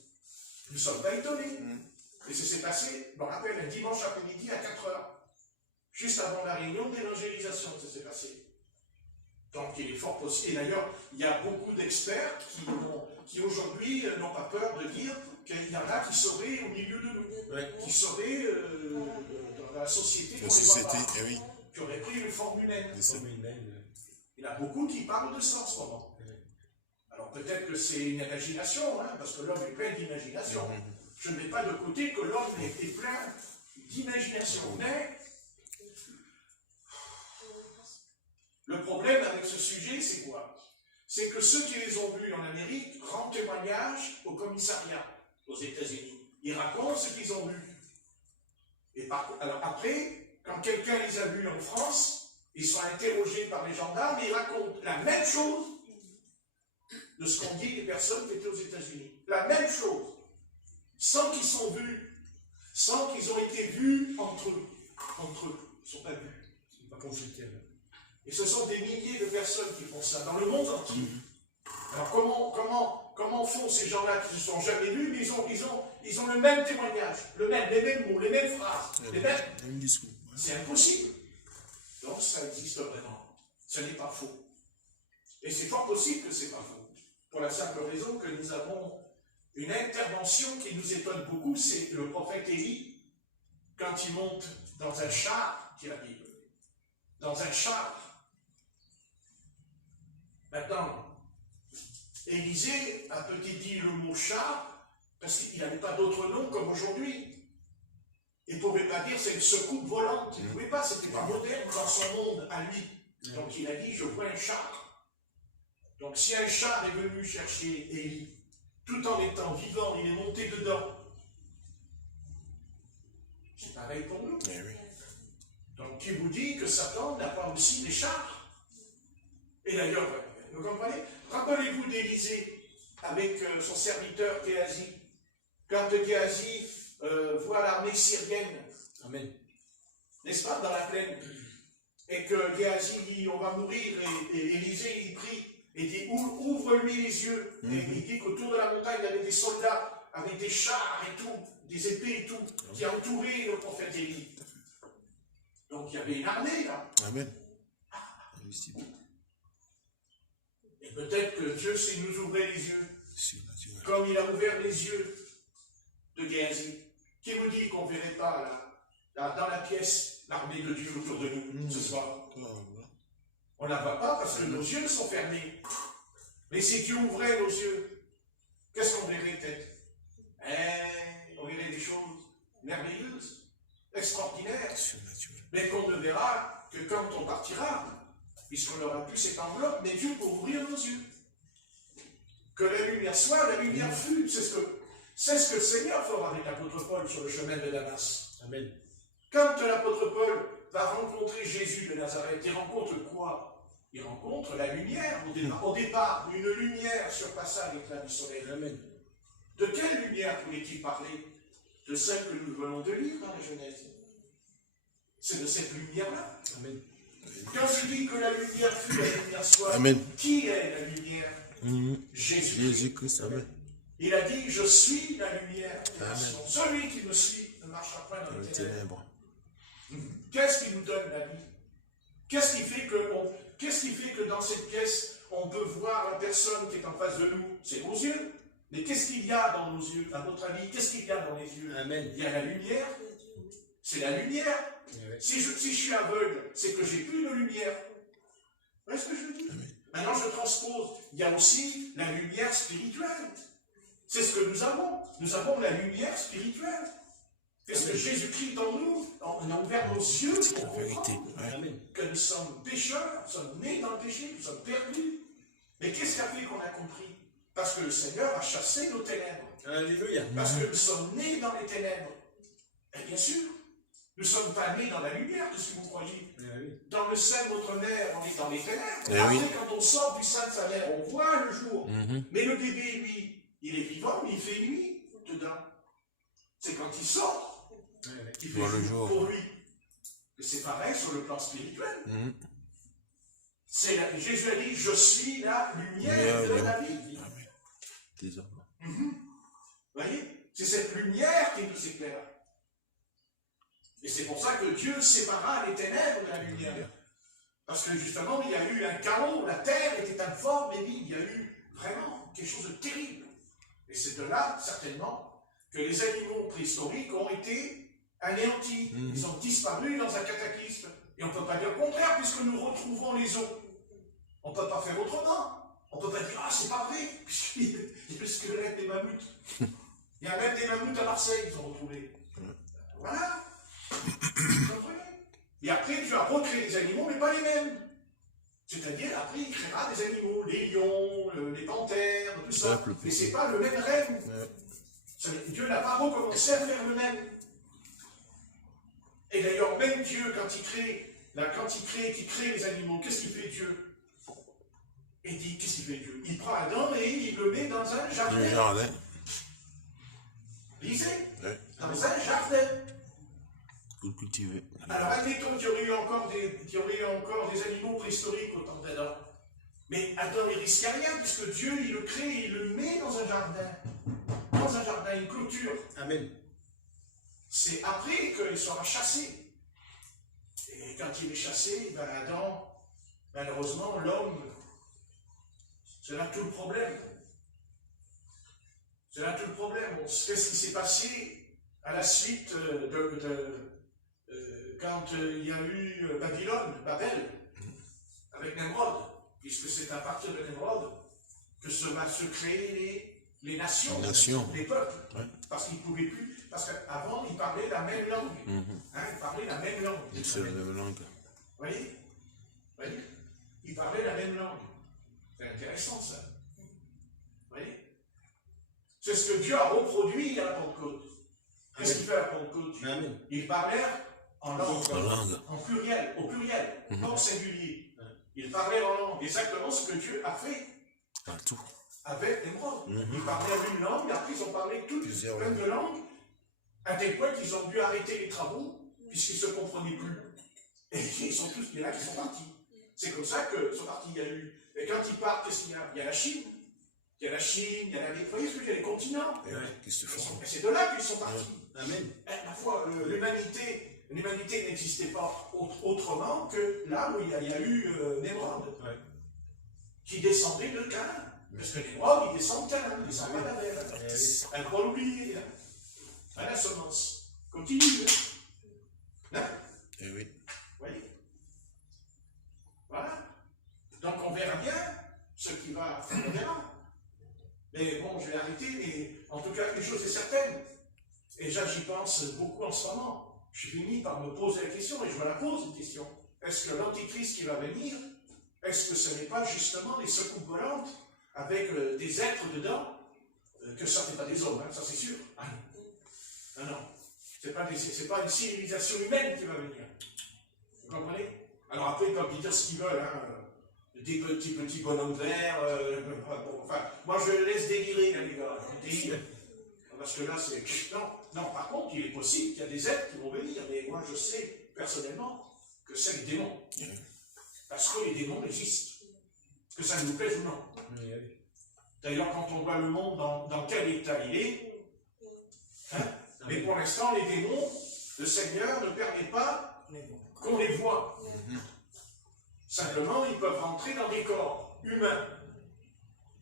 Nous ne sommes pas étonnés. Et ça s'est passé, je me rappelle, un dimanche après-midi à 4 heures. Juste avant la réunion d'évangélisation, ça s'est passé. Donc il est fort possible. Et d'ailleurs, il y a beaucoup d'experts qui aujourd'hui n'ont pas peur de dire qu'il y en a qui seraient au milieu de nous, qui seraient dans la société, qui auraient pris une forme humaine. Il y en a beaucoup qui parlent de ça en ce moment. Alors peut-être que c'est une imagination, hein, parce que l'homme est plein d'imagination. Je ne mets pas de côté que l'homme est plein d'imagination. Mais le problème avec ce sujet, c'est quoi? C'est que ceux qui les ont vus en Amérique rendent témoignage au commissariat aux États-Unis. Ils racontent ce qu'ils ont vu. Et alors après, quand quelqu'un les a vus en France, ils sont interrogés par les gendarmes et ils racontent la même chose de ce qu'ont dit les personnes qui étaient aux États-Unis. La même chose. Sans qu'ils sont vus, sans qu'ils ont été vus entre eux. Entre eux. Ils ne sont pas vus. Ils ne sont pas consultés. Et ce sont des milliers de personnes qui font ça, dans le monde entier. Alors comment font ces gens-là qui ne se sont jamais vus, mais ils ont le même témoignage, les mêmes mots, les mêmes phrases, les mêmes discours. C'est impossible. Donc ça existe vraiment. Ce n'est pas faux. Et c'est fort possible que ce n'est pas faux. Pour la simple raison que nous avons une intervention qui nous étonne beaucoup, c'est le prophète Élie, quand il monte dans un char, dit la Bible, dans un char. Maintenant, Élisée a peut-être dit le mot char, parce qu'il n'avait pas d'autre nom comme aujourd'hui. Il ne pouvait pas dire c'est une secoupe volante. Il ne pouvait pas, c'était pas moderne dans son monde à lui. Donc il a dit je vois un char. Donc si un char est venu chercher Élie, tout en étant vivant, il est monté dedans. C'est pareil pour nous. Donc qui vous dit que Satan n'a pas aussi des chars? Et d'ailleurs, vous comprenez? Rappelez-vous d'Élisée avec son serviteur Géasi. Quand Géasi voit l'armée syrienne, Amen. N'est-ce pas, dans la plaine, et que Géasi dit on va mourir, et Élisée il prie, et dit ouvre-lui les yeux, et il dit qu'autour de la montagne il y avait des soldats avec des chars et tout, des épées et tout, qui entouraient le prophète Élie. Donc il y avait une armée là. Amen. Et peut-être que Dieu sait nous ouvrir les yeux, comme il a ouvert les yeux de Géasi. Qui vous dit qu'on ne verrait pas là, dans la pièce, l'armée de Dieu autour de nous ce soir? On ne la voit pas parce que nos yeux sont fermés. Mais si Dieu ouvrait nos yeux, qu'est-ce qu'on verrait peut-être? On verrait des choses merveilleuses, extraordinaires, Surnaturel. mais qu'on ne verra que quand on partira, puisqu'on n'aura plus cette enveloppe, mais Dieu pour ouvrir nos yeux. Que la lumière soit, la lumière fut. C'est ce que le Seigneur fera avec l'apôtre Paul sur le chemin de Damas. Amen. Quand l'apôtre Paul va rencontrer Jésus de Nazareth, il rencontre quoi? Il rencontre la lumière au départ, une lumière surpassant l'éclat du soleil. Amen. De quelle lumière voulait-il parler? De celle que nous venons de lire dans la Genèse. C'est de cette lumière-là. Amen. Quand il dit que la lumière fut, la lumière soit, Amen. qui est la lumière? Jésus-Christ. Jésus-Christ, amen. Il a dit, je suis la lumière des Amen. nations. Celui qui me suit ne marchera pas dans Dans les les ténèbres. ténèbres. Qu'est-ce qui nous donne la vie? Qu'est-ce qui fait que dans cette pièce, on peut voir la personne qui est en face de nous? C'est nos yeux. Mais qu'est-ce qu'il y a dans nos yeux? À votre avis, qu'est-ce qu'il y a dans les yeux? Amen. Il y a la lumière. C'est la lumière. Amen. Si je suis aveugle, c'est que j'ai plus de lumière. Vous voyez ce que je veux dire? Maintenant, je transpose. Il y a aussi la lumière spirituelle. C'est ce que nous avons. Nous avons la lumière spirituelle. Parce que Jésus-Christ en nous, on a ouvert nos yeux La pour vérité. comprendre Ouais. Amen. que nous sommes pécheurs, nous sommes nés dans le péché, nous sommes perdus. Mais qu'est-ce qui a fait qu'on a compris? Parce que le Seigneur a chassé nos ténèbres. Alléluia. Parce que nous sommes nés dans les ténèbres. Et bien sûr, nous ne sommes pas nés dans la lumière, qu'est-ce que vous croyez? Amen. Dans le sein de notre mère, on est dans les ténèbres. Eh Après, oui. quand on sort du sein de sa mère, on voit le jour. Mhm. Mais le bébé, lui, il est vivant, mais il fait nuit dedans. C'est quand il sort Amen. qu'il fait Voir le jour jour. pour lui. Et c'est pareil sur le plan spirituel. Mhm. Jésus a dit, je suis la lumière Lumière, de lumière. la vie. Amen. Des hommes. Vous voyez? C'est cette lumière qui nous éclaire. Et c'est pour ça que Dieu sépara les ténèbres de la lumière. Parce que justement, il y a eu un chaos, la terre était informe et vide, il y a eu vraiment quelque chose de terrible. Et c'est de là, certainement, que les animaux préhistoriques ont été anéantis. Ils ont disparu dans un cataclysme. Et on ne peut pas dire le contraire, puisque nous retrouvons les os. On ne peut pas faire autrement. On ne peut pas dire, ah, c'est pas vrai, puisqu'il y a le squelette des mammouths. Il y a même des mammouths à Marseille, ils ont retrouvé. Voilà. Vous comprenez? Et après, Dieu a recréé des animaux, mais pas les mêmes. C'est-à-dire, après, il créera des animaux, les lions, les panthères, tout ça. Peuple, Mais ce n'est pas le même rêve. Ouais. Dieu n'a pas recommencé à faire le même. Et d'ailleurs, même Dieu, quand il crée les animaux, qu'est-ce qu'il fait Dieu? Il dit, qu'est-ce qu'il fait Dieu? Il prend Adam et il le met dans un jardin. Le jardin. Lisez, Ouais. dans un jardin. Pour le cultiver. Alors, admettons qu'il y aurait eu encore des animaux préhistoriques au temps d'Adam. Mais Adam, il risque rien, puisque Dieu, il le crée et il le met dans un jardin. Dans un jardin, une clôture. Amen. C'est après qu'il sera chassé. Et quand il est chassé, ben Adam, malheureusement, l'homme, c'est là tout le problème. C'est là tout le problème. Qu'est-ce qui s'est passé à la suite quand il y a eu Babel, avec Nimrod, puisque c'est à partir de Nimrod que va se créer les nations, les peuples, Ouais. parce qu'ils ne pouvaient plus, parce qu'avant ils parlaient la même langue, ils parlaient la même langue. Une seule langue. Vous voyez? Ils parlaient la même langue. C'est intéressant ça. Vous voyez? C'est ce que Dieu a reproduit à la Pentecôte. Qu'est-ce qu'il fait à la Pentecôte? Amen. Ils parlèrent en langue, En langue. au pluriel, pas au singulier. Ils parlaient en langue. Exactement ce que Dieu a fait Ah, tout. avec Nimrod. Ils parlaient une langue, et après ils ont parlé toutes Plusieurs plein de langues, à tel point qu'ils ont dû arrêter les travaux, puisqu'ils ne se comprenaient plus. Et ils sont tous là qui sont partis. C'est comme ça qu'ils sont partis. Il y a eu. Et quand ils partent, qu'est-ce qu'il y a? Il y a la Chine. Il y a la Chine, il y a la. Vous voyez ce que j'ai, les continents. Et ouais, qui se font. Et c'est de là qu'ils sont partis. Amen. La foi, l'humanité n'existait pas autrement que là où il y a eu Nimrod, Ouais. qui descendait de Canaan. Parce que Nimrod, il descend de Canaan, il descend pas d'Abel. Elle ne faut pas l'oublier. À la semence. Continue. Hein? Eh oui. Vous voyez? Voilà. cas, une chose est certaine, et j'y pense beaucoup en ce moment, je finis par me poser la question, et je me la pose une question. Est-ce que l'antéchrist qui va venir, est-ce que ce n'est pas justement les soucoupes volantes avec des êtres dedans, que ça n'est pas des hommes, hein, ça c'est sûr. Ah non, non, non. C'est pas une civilisation humaine qui va venir. Vous comprenez? Alors après, ils peuvent dire ce qu'ils veulent, hein. Des petits bonhommes verts, bon, enfin, moi je les laisse délirer, hein, les gars, je délire. Parce que là, c'est... Non, par contre, il est possible qu'il y a des êtres qui vont venir, mais moi je sais, personnellement, que c'est les démons. Parce que les démons existent. Que ça nous plaise ou non. D'ailleurs, quand on voit le monde dans quel état il est, hein, mais pour l'instant, les démons, le Seigneur ne permet pas qu'on les voit. Simplement, ils peuvent rentrer dans des corps humains,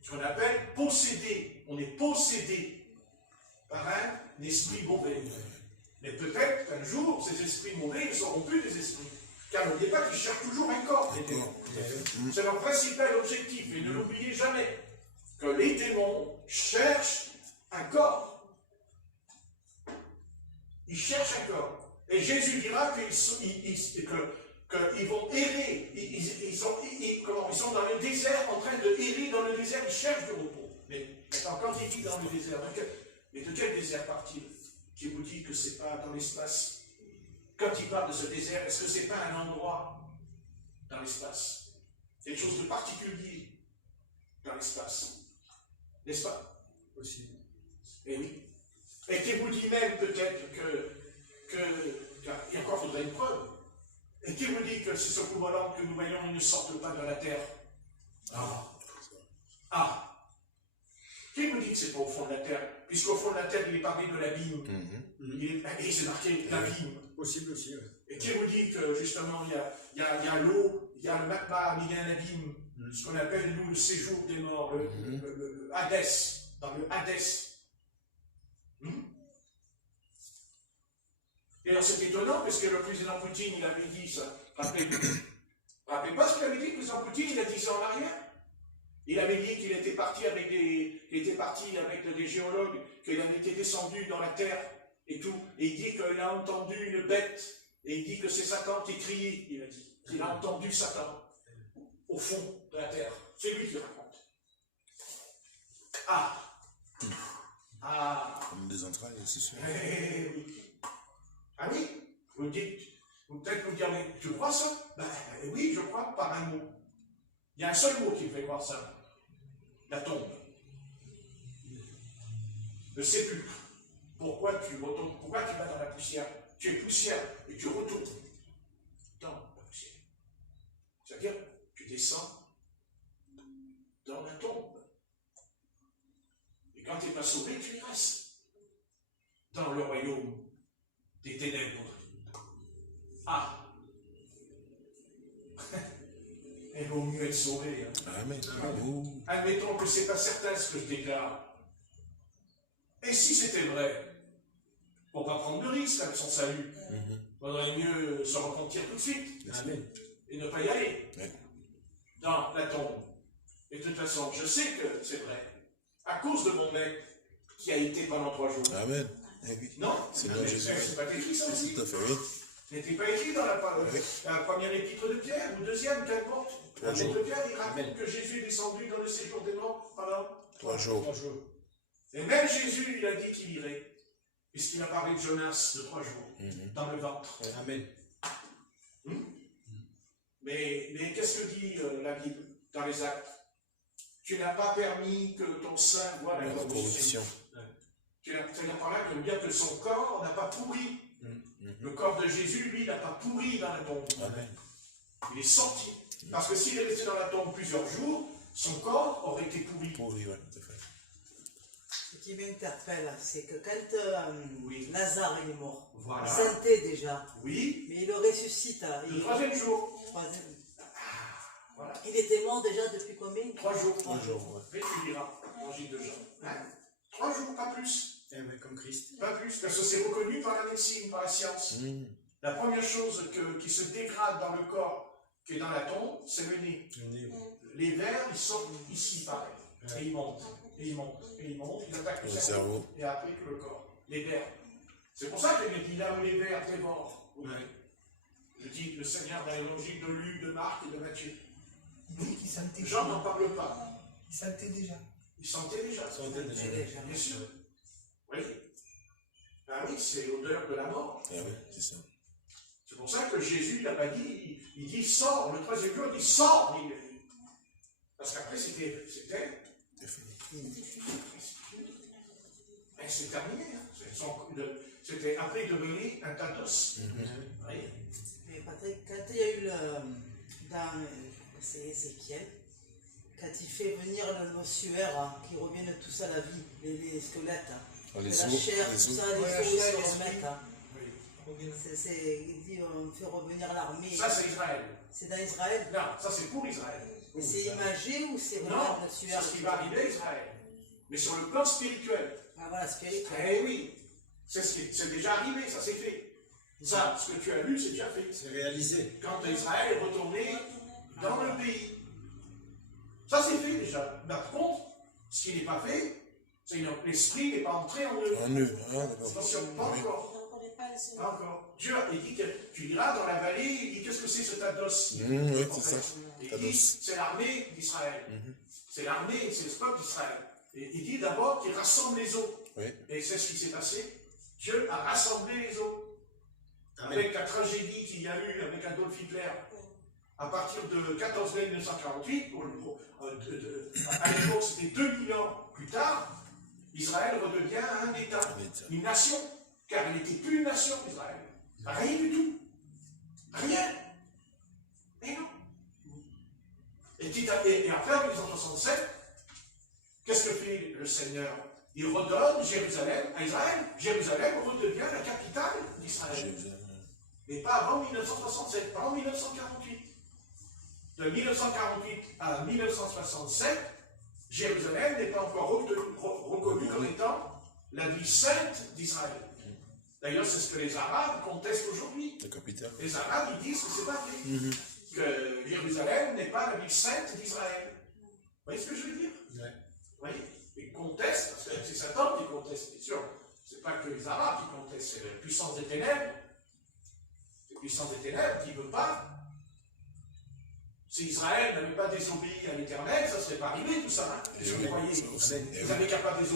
ce qu'on appelle possédés. On est possédé par un esprit mauvais. Mais peut-être qu'un jour, ces esprits mauvais ne seront plus des esprits. Car n'oubliez pas qu'ils cherchent toujours un corps, les démons. C'est leur principal objectif. Et ne l'oubliez jamais, que les démons cherchent un corps. Ils cherchent un corps. Et Jésus dira qu'ils vont errer. Ils sont dans le désert, en train de errer dans le désert. Ils cherchent du repos. Mais attends, quand il dit dans le désert, mais de quel désert part-il? Qui vous dit que ce n'est pas dans l'espace? Quand il parle de ce désert, est-ce que ce n'est pas un endroit dans l'espace? Quelque chose de particulier dans l'espace. N'est-ce pas? Aussi. Eh oui. Et qui vous dit même peut-être et encore faudrait une preuve. Et qui vous dit que ces soucoupes volantes que nous voyons, ils ne sortent pas de la terre? Qui vous dit que c'est pas au fond de la terre? Puisqu'au fond de la terre, il est parlé de l'abîme. Et c'est marqué l'abîme. Possible aussi, oui. Et qui vous dit que justement, il y a l'eau, il y a le magma, il y a un abîme, ce qu'on appelle, nous, le séjour des morts, le Hadès, dans le Hadès. Et alors c'est étonnant, parce que le président Poutine, il avait dit ça. Rappelez-vous pas ce qu'il avait dit, le président Poutine, il a dit ça en arrière. Il avait dit qu'il était parti avec des géologues, qu'il avait été descendu dans la terre et tout. Et il dit qu'il a entendu une bête. Et il dit que c'est Satan qui criait, il a dit. Il a entendu Satan au fond de la terre. C'est lui qui raconte. Comme des entrailles, c'est sûr. Oui. Ah oui? Vous dites, peut-être vous dire, mais tu crois ça? Oui, je crois par un mot. Il y a un seul mot qui me fait croire ça. La tombe. Le sépulcre. Pourquoi tu vas dans la poussière? Tu es poussière et tu retournes dans la poussière. C'est-à-dire, tu descends dans la tombe. Et quand tu n'es pas sauvé, tu y restes dans le royaume des ténèbres. Il vaut mieux être sauvé. Amen. Admettons que ce n'est pas certain ce que je déclare. Et si c'était vrai, pour ne pas prendre de risque avec son salut, il vaudrait mieux se repentir tout de suite. Amen. Et ne pas y aller. Ouais. Dans la tombe. Et de toute façon, je sais que c'est vrai. À cause de mon maître qui a été pendant 3 jours. Amen. Eh oui. Non? Seigneur Jésus. C'est pas écrit ça aussi? Tout à fait, oui. N'était pas écrit dans la première épître de Pierre, ou deuxième, qu'importe. L'apôtre de Pierre, il raconte que Jésus est descendu dans le séjour des morts pendant 3 jours. 3 jours. Et même Jésus, il a dit qu'il irait, puisqu'il a parlé de Jonas de 3 jours, dans le ventre. Amen. Mais qu'est-ce que dit la Bible dans les Actes? Tu n'as pas permis que ton sein voie la corruption. C'est par là que dire que son corps n'a pas pourri. Le corps de Jésus, lui, n'a pas pourri dans la tombe. Amen. Il est sorti. Parce que s'il est resté dans la tombe plusieurs jours, son corps aurait été pourri. Pourri, oui, tout à fait. Ce qui m'interpelle, c'est que quand Lazare il est mort, Voilà. il sentait déjà, Oui, mais il le ressuscite. le 3e jour. Voilà. Il était mort déjà depuis combien? 3 jours. 3 jours. Mais tu diras, Évangile de Jean. 3 jours, pas plus. Eh bien, comme Christ. Pas plus, parce que c'est reconnu par la médecine, par la science. La première chose qui se dégrade dans le corps, qui est dans la tombe, c'est le nez. Les vers, ils sortent ici, pareil. Et ils montent. Et il monte, il attaque le Le cerveau, cerveau. et après que le corps, les vers. C'est pour ça qu'il dit là où les vers dévorent. Je dis le Seigneur dans les logiques de Luc, de Marc et de Matthieu. Il dit qu'il sentait. Jean n'en parle pas. Il sentait déjà. Il sentait déjà. Déjà. Bien sûr. Oui. Ah oui, c'est l'odeur de la mort. Ah oui, c'est ça. C'est pour ça que Jésus n'a pas dit, il dit sors, le troisième jour, il dit sors. Parce qu'après, c'était C'est fini. ben, c'est terminé. Hein. C'était après devenu un tas d'os. Oui. Mais Patrick, quand il y a eu c'est Ézéchiel, quand il fait venir l'ossuaire, hein, qui reviennent tous à la vie, les squelettes, hein, Les la os, chair, les tout os. ça, les Ouais, os la chair, se l'esprit. remettent. Hein. Oui. Il dit on fait revenir l'armée. Ça, c'est Israël. C'est dans Israël. Non, ça, c'est pour Israël. Et c'est imagé ou c'est Non, vraiment le c'est sueur ce qui va arriver à Israël. Mais sur le plan spirituel. Ah voilà, spirituel. Eh oui, c'est déjà arrivé, ça c'est fait. Ça, ce que tu as lu, c'est déjà fait. C'est réalisé. Quand Israël est retourné dans le pays. Ça c'est fait déjà. Par contre, ce qui n'est pas fait, c'est que l'esprit n'est pas entré en eux. En eux. Ah, d'accord. Attention, pas Oui. encore. On ne connaît pas le Seigneur. Pas encore. Dieu, il dit que tu iras dans la vallée, il dit qu'est-ce que c'est ce tas d'os? Oui, En c'est fait. ça. Et Tas il dit, d'os. c'est l'armée d'Israël. C'est l'armée, c'est le peuple d'Israël. Et il dit d'abord qu'il rassemble les eaux. Oui. Et c'est ce qui s'est passé. Dieu a rassemblé les eaux. Amen. Avec la tragédie qu'il y a eu avec Adolf Hitler, à partir de 14 mai 1948, à l'époque c'était 2000 ans plus tard, Israël redevient un État, Un État. une nation, car elle n'était plus une nation, Israël. Rien du tout. Rien. Et non. Et après, en 1967, qu'est-ce que fait le Seigneur? Il redonne Jérusalem à Israël. Jérusalem redevient la capitale d'Israël. Jérusalem. Mais pas avant 1967, pas en 1948. De 1948 à 1967, Jérusalem n'est pas encore reconnue comme étant la ville sainte d'Israël. D'ailleurs, c'est ce que les Arabes contestent aujourd'hui. La capitale. Les Arabes, ils disent que c'est pas vrai. Que Jérusalem n'est pas la ville sainte d'Israël. Vous voyez ce que je veux dire? Ouais. Vous voyez? Ils contestent, parce que c'est Satan qui conteste, bien sûr. C'est pas que les Arabes qui contestent, c'est la puissance des ténèbres. La puissance des ténèbres qui ne veut pas. Si Israël n'avait pas désobéi à l'Éternel, ça ne serait pas arrivé tout ça. Hein. Qu'est-ce que vous croyez? Ça aussi. Ils n'avaient qu'à pas désobéir.